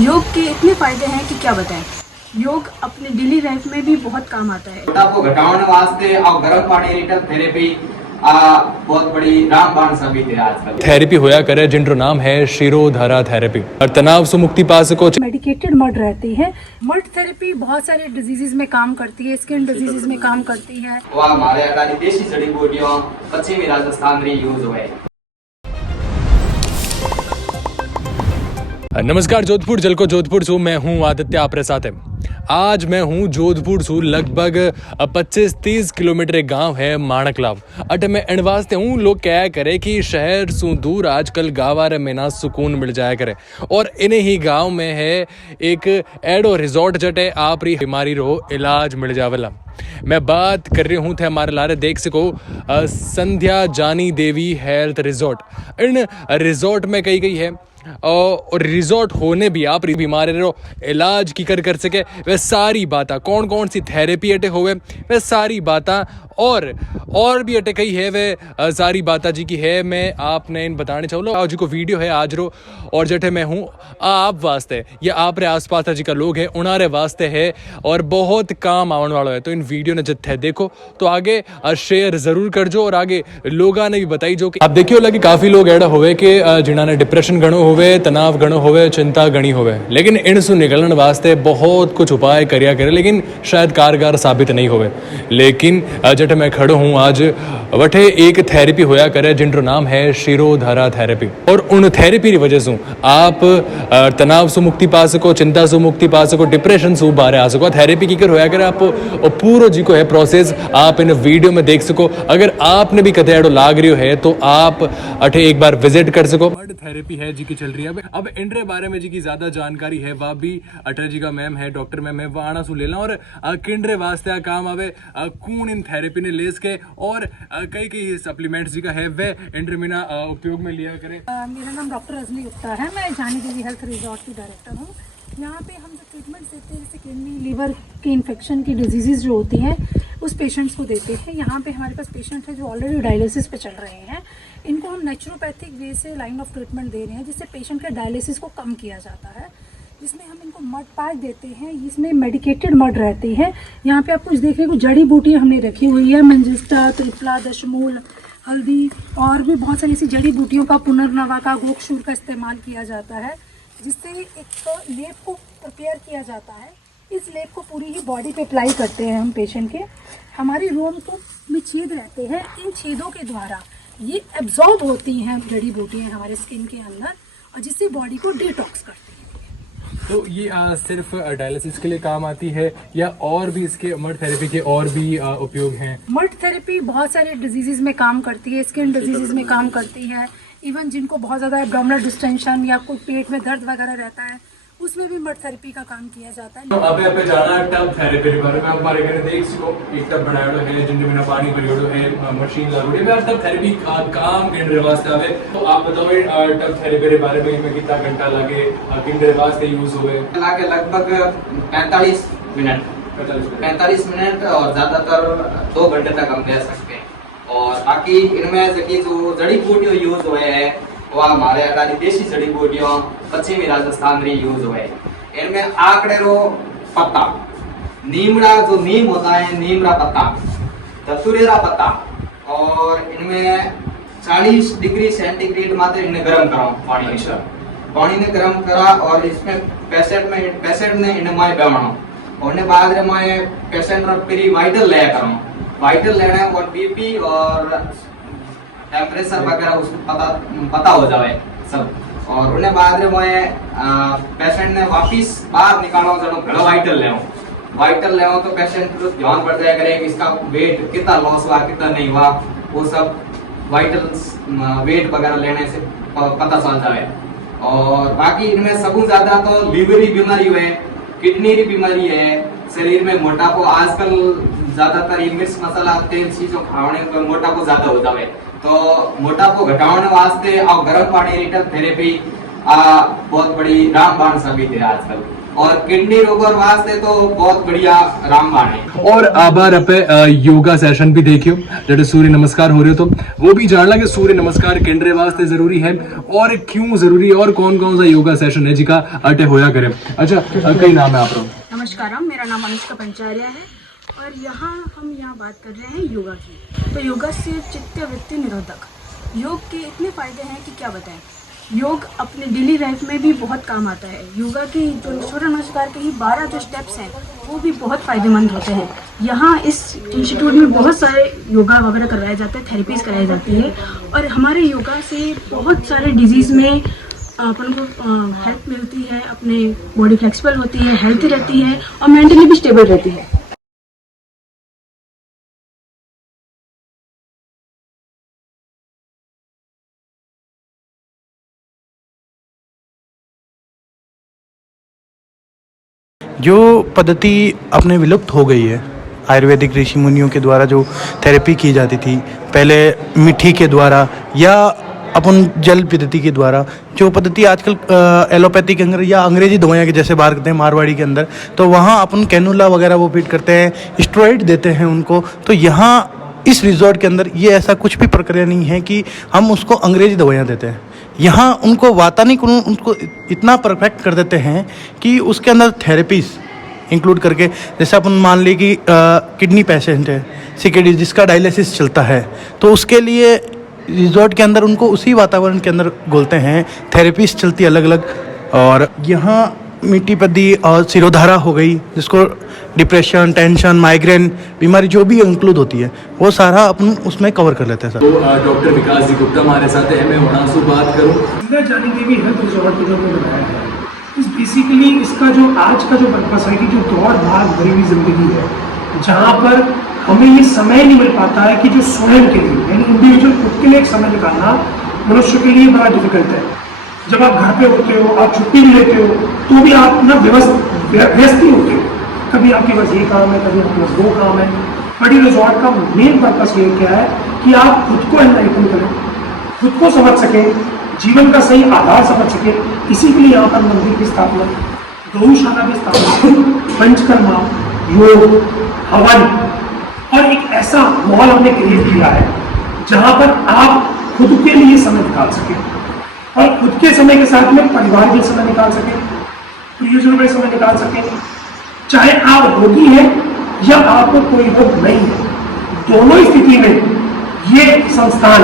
योग के इतने फायदे हैं कि क्या बताएं। योग अपने डेली लाइफ में भी बहुत काम आता है। मोटापो घटाने वास्ते और गर्म पानी रिटल थेरेपी बहुत बड़ी रामबाण साबित है आजकल। थेरेपी होया करे जिनरो नाम है शिरोधारा थेरेपी और तनाव से मुक्ति पा सको। मेडिकेटेड मड रहती है। मड थेरेपी बहुत सारे डिजीजेस में काम करती है, स्किन डिजीजेस में काम करती है। वह हमारे अटारी देसी जड़ी बूटियों पश्चिमी राजस्थान में यूज हुए। नमस्कार जोधपुर जलको जोधपुर सु मैं हूँ आदित्य आपरे साथ है। आज मैं हूँ जोधपुर सु लगभग 25-30 किलोमीटर एक गांव है माणकलाव। अट मैं इन वास्ते हूँ लोग क्या करे कि शहर सु दूर आजकल गाँव में ना सुकून मिल जाया करे और इन्हें ही गांव में है एक एडो रिजॉर्ट जटे आप री बीमारी रो इलाज मिल जावला। मैं बात कर रही हूँ थे हमारे लारे देख सको संध्या जानी देवी हेल्थ रिजॉर्ट। इन रिजॉर्ट में कही गई है और रिजॉर्ट होने भी आप बीमारी रो इलाज की कर सके वह सारी बातें कौन कौन सी थेरेपी अटे होवे वह सारी बातें और भी अटे कही है वह सारी बातें जी की है मैं आपने इन बताने चाहूँ। आज जी को वीडियो है आज रो और जटे मैं हूँ आप वास्ते या आप रे आसपास जी का लोग हैं उनारे वास्ते है और बहुत काम आने वाला है। तो इन वीडियो ने जब देखो तो आगे शेयर जरूर कर जो और आगे लोगा ने भी बताई जो कि आप देखियो लगे काफी लोग ऐसा होवे कि जिन्होंने डिप्रेशन गणो होवे तनाव गणो होवे चिंता गणी होवे लेकिन इन सु निकलने वास्ते बहुत कुछ उपाय करिया करे लेकिन शायद कारगर साबित नहीं होवे। लेकिन जट मैं खड़ो हूँ आज वठे एक थेरेपी होया करे जिनरो नाम है शिरोधारा थेरेपी और उन थेरेपी की वजह से आप तनाव से मुक्ति पा सको चिंता से मुक्ति पा सको डिप्रेशन से बाहर आ सको। थेरेपी की कर होया करे आप पूरा जी को है प्रोसेस आप इन वीडियो में देख सको। अगर आपने भी कथे लाग रही है तो आप अठे एक बार विजिट कर सको। थेरेपी है जी की चल रही है अब इनरे बारे में जी की ज्यादा जानकारी है वह भी अटल जी का मैम है डॉक्टर मैम है वह आना सु लेना और किंडरे वास्ते काम आवे कौन इन थेरेपी ने लेस के और कई सप्लीमेंट्स जी का है वे इंटरमीना उपयोग में लिया करें। मेरा नाम डॉक्टर रजनी गुप्ता है। मैं जानी देवी हेल्थ रिजॉर्ट की डायरेक्टर हूँ। यहाँ पे हम जो ट्रीटमेंट देते हैं जैसे किडनी लीवर की इन्फेक्शन की डिजीज़ जो होती हैं उस पेशेंट्स को देते हैं। यहाँ पे हमारे पास पेशेंट है जो ऑलरेडी डायलिसिस पे चल रहे हैं। इनको हम नेचुरोपैथिक वे से लाइन ऑफ ट्रीटमेंट दे रहे हैं जिससे पेशेंट के डायलिसिस को कम किया जाता है। जिसमें हम इनको मड पैक देते हैं। इसमें मेडिकेटेड मड रहती है। यहाँ पे आप कुछ देख रहे हैं जड़ी बूटियाँ हमने रखी हुई है मंजिष्टा त्रिफला दशमूल हल्दी और भी बहुत सारी ऐसी जड़ी बूटियों का पुनर्नवा का गोक्षूर का इस्तेमाल किया जाता है जिससे एक लेप को प्रिपेयर किया जाता है। इस लेप को पूरी ही बॉडी पे अप्लाई करते हैं हम पेशेंट के। हमारी रोम को में छेद रहते हैं। इन छेदों के द्वारा ये एब्जॉर्ब होती हैं जड़ी बूटियाँ हमारे स्किन के अंदर और जिससे बॉडी को डिटॉक्स करती हैं। तो ये सिर्फ डायलिसिस के लिए काम आती है या और भी इसके मड थेरेपी के और भी उपयोग हैं? मड थेरेपी बहुत सारे डिजीजेस में काम करती है, स्किन डिजीजेस में काम करती है। इवन जिनको बहुत ज़्यादा एब्डोमिनल डिस्टेंशन या कोई पेट में दर्द वगैरह रहता है उसमें भी मड थेरेपी का काम किया जाता है। तो अबे जाना टब थेरेपी के बारे में हमारे घर देख सको एक टब बनायो है जिनमें बिना पानी भरियोड़ो है मशीन लागोड़ी है टब थेरेपी काम किन वास्ते आवे। तो आप बताओ टब थेरेपी के बारे में इसमें कितना घंटा लगे किन वास्ते यूज होवे? लागे लगभग 45 मिनट और ज्यादातर 2 घंटे तक हम दे सकते हैं। और बाकी इनमें जो जड़ी बूटियों यूज हुए हैं वह हमारे अटारी देसी जड़ी बूटियों पश्चिमी राजस्थान में यूज हुए। इनमें आकड़ेरो पत्ता नीमड़ा जो नीम होता है नीमड़ा पत्ता धतुरेरा पत्ता और इनमें 40 डिग्री सेंटीग्रेड मात्र इन्हें गर्म कराओ पानी ने गर्म करा और इसमें पेशेंट ने इन्हें माय बेवणो और बाद रे माय पेशेंट रो प्री वाइटल ले करो वाइटल लेने और बीपी और टेम्परेचर वगैरह उसको पता हो जाए सब। और उन्हें बाद में मैं पेशेंट ने वापिस बाहर निकालो जब घड़ा वाइटल ले तो पेशेंट को ध्यान पड़ जाए करे कि इसका वेट कितना लॉस हुआ कितना नहीं हुआ वो सब वाइटल वेट वगैरह लेने से पता चल जाए। और बाकी इनमें सबसे ज्यादा तो लीवर की बीमारी है किडनी की बीमारी है शरीर में मोटापा आजकल ज्यादातर मिर्च मसाला तेल चीजों खाने पर मोटापा ज्यादा हो जाए। तो मोटापो घटाने वास्ते और गर्म पानी रिटल थेरेपी बहुत बड़ी रामबाण साबित है आजकल। और किडनी रोग और वास्ते तो बहुत बढ़िया रामबाण है। और आभार अपे योगा सेशन भी देखियो जेटे सूर्य नमस्कार हो रहे हो, तो वो भी जानला कि सूर्य नमस्कार केंद्र वास्ते जरूरी है और क्यों जरूरी है और कौन कौन सा योगा सेशन है जिका अटे होया करे। अच्छा, कई नाम है आप? नमस्कार, मेरा नाम अनुष्का पंचारिया है और यहाँ बात कर रहे हैं योगा की। तो योगा से चित्त वृत्ति निरोधक, योग के इतने फायदे हैं कि क्या बताएं। योग अपने डेली लाइफ में भी बहुत काम आता है। योगा के जो सूर्य नमस्कार के ही 12 जो स्टेप्स हैं वो भी बहुत फ़ायदेमंद होते हैं। यहाँ इस इंस्टीट्यूट में बहुत सारे योगा वगैरह करवाए जाते हैं, थेरेपीज़ कराई जाती है और हमारे योगा से बहुत सारे डिजीज़ में अपन को हेल्प मिलती है, अपने बॉडी फ्लेक्सिबल होती है, हेल्थी रहती है और मेंटली भी स्टेबल रहती है। जो पद्धति अपने विलुप्त हो गई है, आयुर्वेदिक ऋषि मुनियों के द्वारा जो थेरेपी की जाती थी पहले मिट्टी के द्वारा या अपन जल पद्धति के द्वारा, जो पद्धति आजकल एलोपैथी के अंदर या अंग्रेजी दवाइयाँ के जैसे बात करते हैं मारवाड़ी के अंदर, तो वहाँ अपन कैनुला वगैरह वो फीड करते हैं, स्टेरॉइड देते हैं उनको। तो यहाँ इस रिजॉर्ट के अंदर ये ऐसा कुछ भी प्रक्रिया नहीं है कि हम उसको अंग्रेजी दवाइयाँ देते हैं। यहाँ उनको वातानिक उनको इतना परफेक्ट कर देते हैं कि उसके अंदर थेरेपीज इंक्लूड करके, जैसे अपन मान ली कि किडनी पेशेंट है, सीकेडी जिसका डायलिसिस चलता है, तो उसके लिए रिजॉर्ट के अंदर उनको उसी वातावरण के अंदर बोलते हैं, थेरेपीज चलती अलग अलग। और यहाँ मिट्टी पद्दी और सिरोधारा हो गई, जिसको डिप्रेशन, टेंशन, माइग्रेन बीमारी जो भी इंक्लूड होती है वो सारा अपन उसमें कवर कर लेते हैं। तो डॉक्टर विकास जी गुप्ता हमारे साथ है, मैं होना से बात करूँ। जानी देवी हेल्थ रिजॉर्ट जो हमने बनाया है, इस बेसिकली इसका जो आज का जो पर्पस है कि जो दौड़ भाग भरी हुई जिंदगी है, जहाँ पर हमें ये समय नहीं मिल पाता है कि जो स्वयं के लिए यानी इंडिविजुअल खुद के लिए एक समय निकालना मनुष्य के लिए बड़ा डिफिकल्ट है। जब आप घर पे होते हो, आप छुट्टी भी लेते हो, तो भी आप ना व्यस्त ही होते हो। कभी आपके पास ये काम है, कभी आपके पास वो काम है। बड़ी रिजॉर्ट का मेन पर्पस ये क्या है कि आप खुद को एनलाइटन करें, खुद को समझ सकें, जीवन का सही आधार समझ सकें। इसी के लिए यहाँ पर मंदिर की स्थापना, गौशाला की स्थापना, पंचकर्मा, योग, हवन और एक ऐसा माहौल हमने क्रिएट किया है जहाँ पर आप खुद के लिए समय निकाल सकें और खुद के समय के साथ में परिवार के समय निकाल सकें, प्रियजनों के समय निकाल सकें। चाहे आप रोगी हैं या आपको कोई रोग नहीं है, दोनों स्थिति में ये संस्थान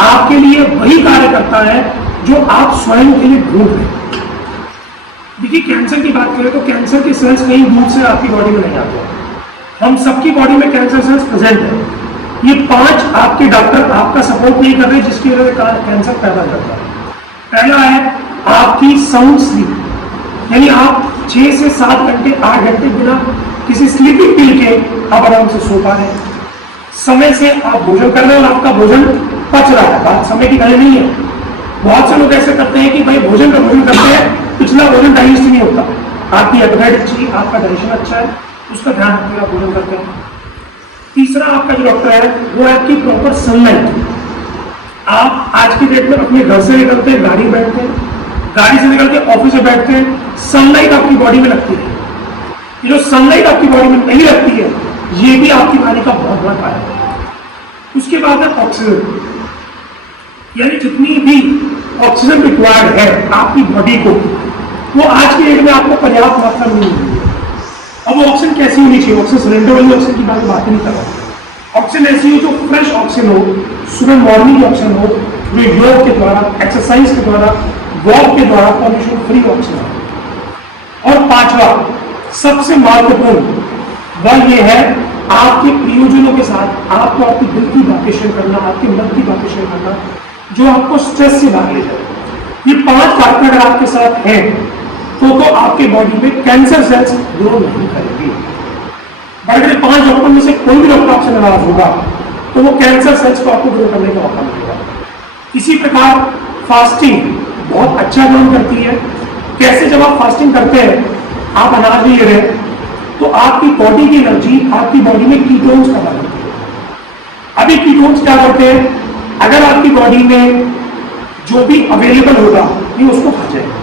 आपके लिए वही कार्य करता है जो आप स्वयं के लिए ढूंढ रहे हैं। देखिए, कैंसर की बात करें तो कैंसर के सेल्स कहीं दूर से आपकी बॉडी में नहीं आते। हम सबकी बॉडी में कैंसर सेल्स प्रेजेंट है। ये 5 आपके डॉक्टर आपका सपोर्ट नहीं कर रहे जिसकी वजह से कैंसर पैदा करता है। पहला है आपकी साउंड स्लीप, यानी आप 6 से 7 घंटे 8 घंटे बिना किसी स्लीपिंग पिल के आप आराम से सो पा रहे हैं। समय से आप भोजन कर रहे हैं और आपका भोजन पच रहा है। बात समय की गल नहीं है। बहुत से लोग ऐसे करते हैं कि भाई भोजन करते हैं, पिछला भोजन डाइजेस्ट नहीं होता। आपकी एपेटाइट अच्छी, आपका डाइजेशन अच्छा है, उसका ध्यान रखते हुए आप भोजन करते हैं। तीसरा आपका जो डॉक्टर है वो है आपकी प्रॉपर सनलाइट। आप आज की डेट में अपने घर से निकलते हैं, गाड़ी बैठते हैं, गाड़ी से निकल के ऑफिस में बैठते हैं, सनलाइट आपकी बॉडी में लगती है। ये जो सनलाइट आपकी बॉडी में नहीं लगती है, ये भी आपकी बीमारी का बहुत बड़ा कारण है। उसके बाद है ऑक्सीजन, यानी जितनी भी ऑक्सीजन रिक्वायर्ड है आपकी बॉडी को, वो आज की डेट में आपको पर्याप्त मात्रा में नहीं मिलती है। अब वो ऑक्सीजन कैसी होनी चाहिए? ऑक्सीजन सिलेंडर वाली ऑक्सीजन की बात नहीं कर रहा। ऑक्सीजन ऐसी हो जो फ्रेश ऑक्सीजन हो, सुबह मॉर्निंग ऑक्सीजन हो, जो योग के द्वारा, एक्सरसाइज के द्वारा, वॉक के द्वारा पॉल्यूशन फ्री ऑक्सीजन। और 5वां सबसे महत्वपूर्ण वह ये है आपके प्रियजनों के साथ आपको आपके दिल की बातें शेयर करना, आपके मन की बातें शेयर करना, जो आपको स्ट्रेस से बाहर ले जाए। ये 5 बातें अगर आपके साथ हैं तो आपके बॉडी में कैंसर सेल्स ग्रो नहीं करेंगे। बड़े 5 डॉक्टर में से कोई भी डॉक्टर आपसे नाराज होगा तो वो कैंसर सेल्स को आपको ग्रो करने का मौका मिलेगा। इसी प्रकार फास्टिंग बहुत अच्छा काम करती है। कैसे? जब आप फास्टिंग करते हैं, आप अनाज नहीं ले रहे, तो आपकी बॉडी की एनर्जी आपकी बॉडी में कीटोन्स पैदा करती है। अभी कीटोन्स क्या करते हैं? अगर आपकी बॉडी में जो भी अवेलेबल होगा ये उसको खा जाएगा।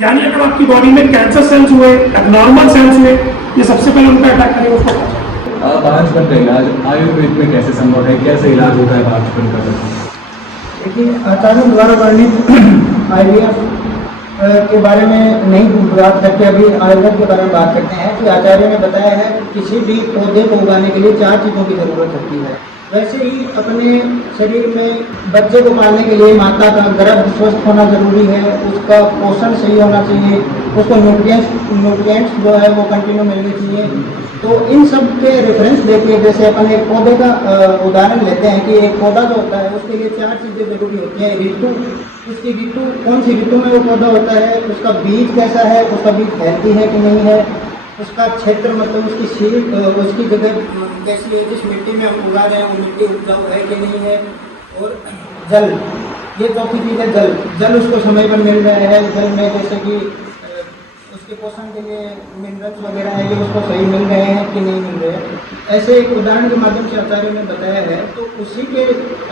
यानी अगर आपकी बॉडी में कैंसर सेल्स हुए, एबनॉर्मल सेल्स हुए, ये सबसे पहले उनका अटैक करेगा, उसको खा जाएगा। बांझपन का इलाज आयुर्वेद में कैसे संभव है, कैसे इलाज होता है बांझपन का? देखिए, आचार्यों द्वारा वर्णित आयुर्वेद के बारे में नहीं बात करके अभी आयुर्वेद के बारे में बात करते हैं कि आचार्य ने बताया है किसी भी पौधे को उगाने के लिए 4 चीज़ों की ज़रूरत होती है। वैसे ही अपने शरीर में बच्चे को पालने के लिए माता का गर्भ स्वस्थ होना जरूरी है, उसका पोषण सही होना चाहिए, उसको न्यूट्रिएंट्स जो है वो कंटिन्यू मिलने चाहिए। तो इन सब के रेफरेंस देके जैसे अपन एक पौधे का उदाहरण लेते हैं कि एक पौधा जो होता है उसके लिए 4 चीज़ें जरूरी होती हैं। ऋतु, उसकी ऋतु, कौन सी ऋतु में वो पौधा होता है, उसका बीज कैसा है, उसका बीज हेल्दी है कि नहीं है, उसका क्षेत्र मतलब उसकी सीड, उसकी जगह कैसी है, जिस मिट्टी में हम उगा रहे हैं वो मिट्टी उपजाऊ है कि नहीं है, और जल, ये चौथी चीज़ है जल। जल उसको समय पर मिल रहा है, जल में जैसे कि उसके पोषण के लिए मिनरल्स वगैरह है ये उसको सही मिल रहे हैं कि नहीं मिल रहे हैं, ऐसे एक उदाहरण के माध्यम से आचार्य ने बताया है। तो उसी के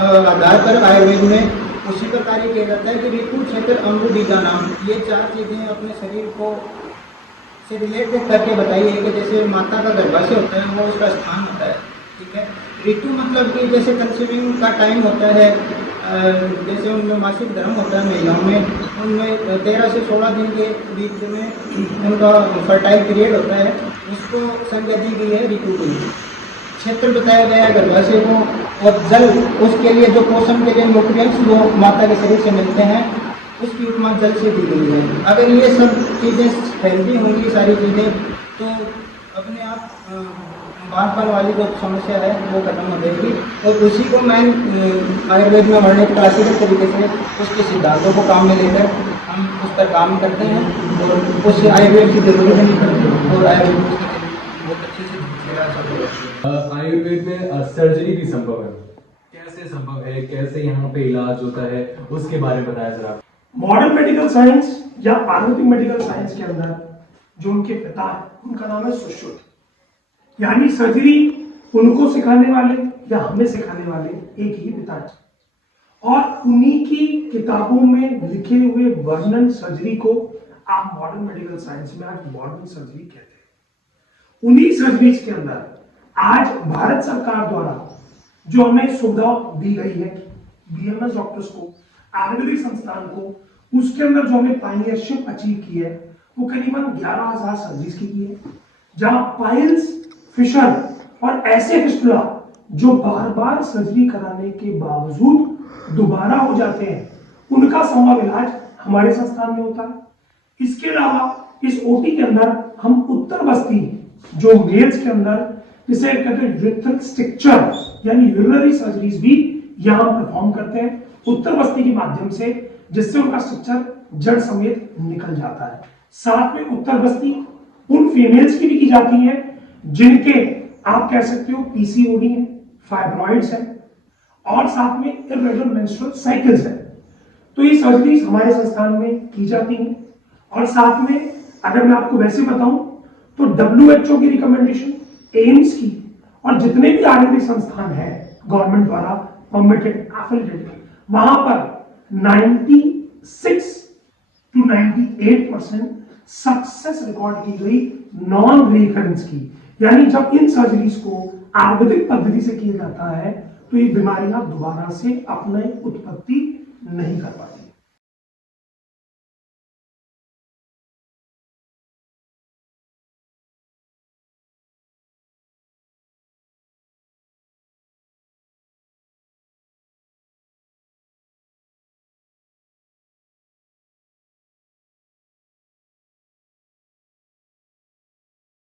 आधार पर आयुर्वेद में उसी पर कार्य किया जाता है कि ऋतु, क्षेत्र, अंगु, बीजा नाम, ये 4 चीज़ें अपने शरीर को से रिलेटेड करके बताइए कि जैसे माता का गर्भाशय होता है वो उसका स्थान होता है, ठीक है। ऋतु मतलब कि जैसे कंसीविंग का टाइम होता है, जैसे उनमें मासिक धर्म होता है महिलाओं में, उनमें 13 से 16 दिन के बीच में उनका फर्टाइल पीरियड होता है, उसको संज्ञा दी गई है ऋतु के लिए। क्षेत्र बताया गया है गर्भाशय को, और जल, उसके लिए जो पोषण के लिए न्यूट्रिएंट्स वो माता के शरीर से मिलते हैं उसकी उपमा जल से दी गई है। अगर ये सब चीज़ें हेल्दी होंगी सारी चीज़ें तो अपने आप बांझपन वाली जो समस्या है वो खत्म हो जाएगी। और उसी को मैं आयुर्वेद में वर्णित क्लासिकल तरीके से उसके सिद्धांतों को काम में लेकर हम उस पर काम करते हैं, और उस आयुर्वेद की जरूरत नहीं पड़ती, और आयुर्वेद बहुत अच्छे से आयुर्वेद में सर्जरी भी संभव है, कैसे संभव है, कैसे यहाँ पे इलाज होता है, उसके बारे में बताया जरा। मॉडर्न मेडिकल साइंस या आयुर्वेदिक मेडिकल साइंस के अंदर जो उनके पिता है उनका नाम है सुश्रुत, यानी सर्जरी उनको सिखाने वाले या हमें सिखाने वाले एक ही पिता है, और उन्हीं की किताबों में लिखे हुए वर्णन सर्जरी को आप मॉडर्न मेडिकल साइंस में आज मॉडर्न सर्जरी कहते हैं। उन्हीं सर्जरीज के अंदर आज भारत सरकार द्वारा जो हमें सुविधा दी गई है, बीएमएस डॉक्टर्स को, आयुर्वेदिक संस्थान को, उसके अंदर जो हमें पायनियरशिप अचीव की है वो करीबन 11,000 सर्जरीज की है, जहां पाइल्स, फिशर और ऐसे फिस्टुला जो बार बार सर्जरी कराने के बावजूद दोबारा हो जाते हैं, उनका संभव इलाज हमारे संस्थान में होता है। इसके अलावा इस ओटी के अंदर हम उत्तर बस्ती जो मेल्स के अंदर जिसे कहते हैं यूरेथ्रल स्ट्रक्चर यानी यूरिनरी सर्जरीज भी यहाँ परफॉर्म करते हैं उत्तर बस्ती के माध्यम से, जिससे उनका स्ट्रक्चर जड़ समेत निकल जाता है। साथ में उत्तर बस्ती उन फीमेल्स की भी की जाती है जिनके आप कह सकते हो पीसीओडी है, फाइब्रॉइड्स है, और साथ में इर्रेगुलर मेंस्ट्रुअल साइकिल्स है। तो ये सर्जरीज हमारे संस्थान में की जाती हैं। और साथ में अगर मैं आपको वैसे बताऊं तो WHO की रिकमेंडेशन, एम्स की, और जितने भी आयुर्वेदिक संस्थान है गवर्नमेंट द्वारा परमिटेड, एफिलिएटेड, वहां पर 96 to 98% सक्सेस रिकॉर्ड की गई नॉन रिकरेंस की, यानी जब इन सर्जरीज को आयुर्वेदिक पद्धति से किया जाता है तो ये बीमारियां दोबारा से अपने उत्पत्ति नहीं कर पाती।